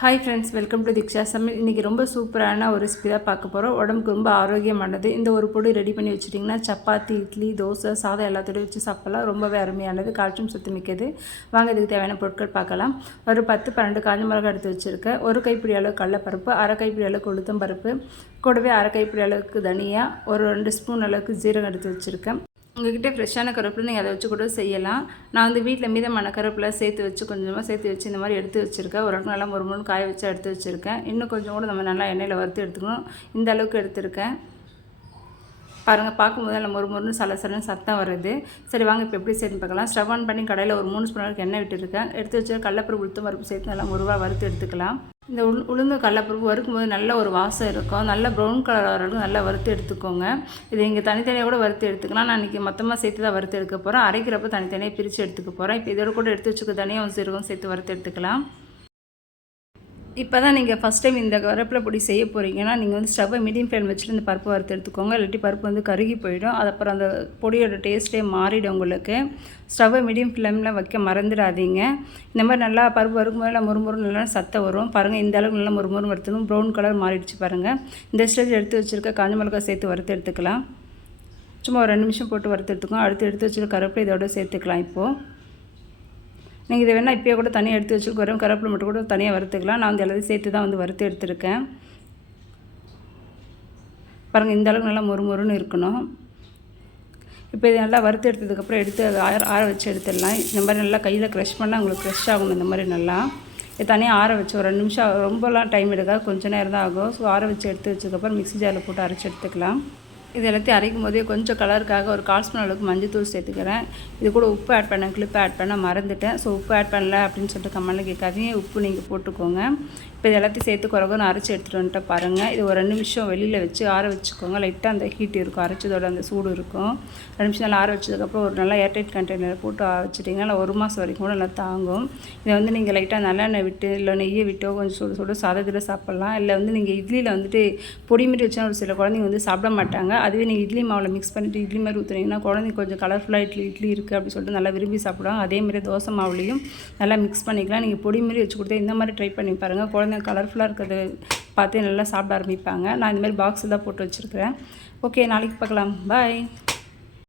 Hi friends welcome to Deeksha சமையல் இன்றைக்கி ரொம்ப சூப்பரான ஒரு ரெசிபி தான் பார்க்க போகிறோம் உடம்புக்கு ரொம்ப ஆரோக்கியமானது. இந்த ஒரு பொடி ரெடி பண்ணி வச்சுட்டிங்கன்னா சப்பாத்தி இட்லி தோசை சாதம் எல்லாத்தோடய வச்சு சாப்பிடலாம். ரொம்பவே அருமையானது கால்சியம் சத்து மிக்கது. வாங்க இதுக்கு தேவையான பொருட்கள் பார்க்கலாம். ஒரு பத்து பன்னெண்டு காஞ்ச மிளகாய் எடுத்து வச்சுருக்கேன். ஒரு கைப்பிடி அளவு கடலப்பருப்பு அரை கைப்பிடி அளவுக்கு உளுத்தம் பருப்பு கூடவே அரை கைப்பிடி அளவுக்கு தனியாக ஒரு ரெண்டு ஸ்பூன் அளவுக்கு ஜீரகம் எடுத்து வச்சுருக்கேன். உங்ககிட்ட ஃப்ரெஷ்ஷான கருவேப்பிலை நீங்கள் அதை வச்சு கூட செய்யலாம். நான் வந்து வீட்டில் மீதமான கருவேப்பிலை சேர்த்து வச்சு கொஞ்சமாக சேர்த்து வச்சு இந்த மாதிரி எடுத்து வச்சுருக்கேன். ஒரு நல்லா ஒரு மூணு காய வச்சு எடுத்து வச்சுருக்கேன். இன்னும் கொஞ்சம் கூட நம்ம நல்லா எண்ணெயில் வறுத்து எடுத்துக்கணும். இந்த அளவுக்கு எடுத்துருக்கேன். பாருங்கள் பார்க்கும்போது நல்லா மொறு மொறுன்னு சல சலன்னு சத்தம் வருது. சரி வாங்க இப்போ எப்படி சேர்த்து பார்க்கலாம். ஸ்டவ் ஆன் பண்ணி கடையில் ஒரு மூணு ஸ்பூன் அளவுக்கு எண்ணெய் விட்டுருக்கேன். எடுத்து வச்சு கடலப்பருப்பு உளுத்தம் பருப்பு சேர்த்து நல்லா முருவாக வறுத்து எடுத்துக்கலாம். இந்த உள் உளுந்து கடலப்பருப்பு வறுக்கும்போது நல்ல ஒரு வாசம் இருக்கும். நல்ல ப்ரௌன் கலர் வரைக்கும் நல்லா வறுத்து எடுத்துக்கோங்க. இது இங்கே தனித்தனியாக கூட வறுத்து எடுத்துக்கலாம். நான் இன்றைக்கி மொத்தமாக சேர்த்து தான் வறுத்து எடுக்க போகிறேன் அரைக்கிறப்ப தனித்தனியாக பிரித்து எடுத்துக்க போகிறேன் இப்போ இதோட கூட எடுத்து வச்சுக்க தனியாக சீரகம் சேர்த்து வறுத்து எடுத்துக்கலாம். இப்போ தான் நீங்கள் ஃபஸ்ட் டைம் இந்த கருப்பில் பொடி செய்ய போகிறீங்கன்னா நீங்கள் வந்து ஸ்டவ்வை மீடியம் ஃப்ளேம் வச்சுட்டு இந்த பருப்பு வறுத்து எடுத்துக்கோங்க. இல்லாட்டி பருப்பு வந்து கருகி போயிடும். அது அப்புறம் அந்த பொடியோட டேஸ்ட்டே மாறிடும் உங்களுக்கு. ஸ்டவ்வை மீடியம் ஃப்ளேமில் வைக்க மறந்துடாதீங்க. இந்த மாதிரி நல்லா பருப்பு வறுக்கும்போது நல்லா முறுமுறு நல்லா சத்தம் வரும். பாருங்கள் இந்த அளவுக்கு நல்லா முறுமுறு வறுத்தணும் ப்ரௌன் கலர் மாறிடுச்சு பாருங்கள் இந்த ஸ்டேஜ் எடுத்து வச்சுருக்க காஞ்ச மிளகாய் சேர்த்து வறுத்து எடுத்துக்கலாம். சும்மா ஒரு ரெண்டு நிமிஷம் போட்டு வறுத்து எடுத்துக்கோங்க. அடுத்து எடுத்து வச்சுருக்க கருவேப்பிலை இதோட சேர்த்துக்கலாம் இப்போது நீங்கள் இதை வேணால் இப்போயே கூட தனியாக எடுத்து வச்சுருக்க வரும் கருவேப்பிலை மட்டும் கூட தனியாக வறுத்துக்கலாம். நான் வந்து எல்லாத்தையும் சேர்த்து தான் வந்து வறுத்து எடுத்துருக்கேன். பாருங்கள் இந்த அளவுக்கு நல்லா மொறு மொறுன்னு இருக்கணும். இப்போ இது நல்லா வறுத்து எடுத்ததுக்கப்புறம் எடுத்து அதை ஆற ஆற வச்சு எடுத்துடலாம். இந்த மாதிரி நல்லா கையில் க்ரஷ் பண்ணால் உங்களுக்கு க்ரஷ் ஆகணும் இந்த மாதிரி நல்லா. இது தனியாக ஆற வச்சு ஒரு ரெண்டு நிமிஷம் ரொம்பலாம் டைம் எடுக்காது. கொஞ்சம் நேரம் தான் ஆகும். ஸோ ஆற வச்சு எடுத்து வச்சதுக்கப்புறம் மிக்ஸி ஜாரில் போட்டு அரைச்சி எடுத்துக்கலாம். இது எல்லாத்தையும் அரைக்கும் போதே கொஞ்சம் கலருக்காக ஒரு கால் ஸ்பூன் அளவுக்கு மஞ்சத்தூள் சேர்த்துக்கிறேன். இது கூட உப்பு ஆட் பண்ண கிளிப் ஆட் பண்ண மறந்துட்டேன். ஸோ உப்பு ஆட் பண்ணல அப்படின்னு சொல்லிட்டு கம்மலில் கேட்காதீங்க. உப்பு நீங்கள் போட்டுக்கோங்க. இப்போ இது எல்லாத்தையும் சேர்த்து குறகுன்னு அரைச்சி எடுத்துகிட்டு வந்துட்டு பாருங்கள் இது ஒரு ரெண்டு நிமிஷம் வெளியில் வச்சு ஆற வச்சுக்கோங்க. லைட்டாக அந்த ஹீட் இருக்கும். அரைச்சதோட அந்த சூடு இருக்கும். ரெண்டு நிமிஷம் நல்லா ஆற வச்சதுக்கப்புறம் ஒரு நல்லா ஏர்டைட் கண்டெய்னர் போட்டு வச்சுட்டிங்கன்னா ஒரு மாதம் வரைக்கும் கூட நல்லா தாங்கும். இதை வந்து நீங்கள் லைட்டாக நல்லெண்ணெய் விட்டு இல்லை நெய்யை விட்டோ கொஞ்சம் சுடு சுடு சாதத்தில் சாப்பிட்லாம். இல்லை வந்து நீங்கள் இட்லியில் வந்துட்டு பொடி மீட்டு வச்சா ஒரு சில குழந்தைங்க வந்து சாப்பிட மாட்டாங்க. அதுவே நீங்கள் இட்லி மாவில் மிக்ஸ் பண்ணிவிட்டு இட்லி மாதிரி ஊற்றுனீங்கன்னா குழந்தைங்க கொஞ்சம் கலர்ஃபுல்லாக இட்லி இட்லி இருக்குது அப்படின்னு சொல்லிட்டு நல்லா விரும்பி சாப்பிடுவாங்க அதேமாதிரி தோசை மாவுலேயும் நல்லா மிக்ஸ் பண்ணிக்கலாம். நீங்கள் பொடி மாரி வச்சு கொடுத்தா இந்த மாதிரி ட்ரை பண்ணி பாருங்கள் குழந்தைங்க கலர்ஃபுல்லாக இருக்கிறது பார்த்து நல்லா சாப்பிட ஆரம்பிப்பாங்க. நான் இந்த மாதிரி பாக்ஸில் தான் போட்டு வச்சுருக்கிறேன். ஓகே நாளைக்கு பார்க்கலாம். பாய்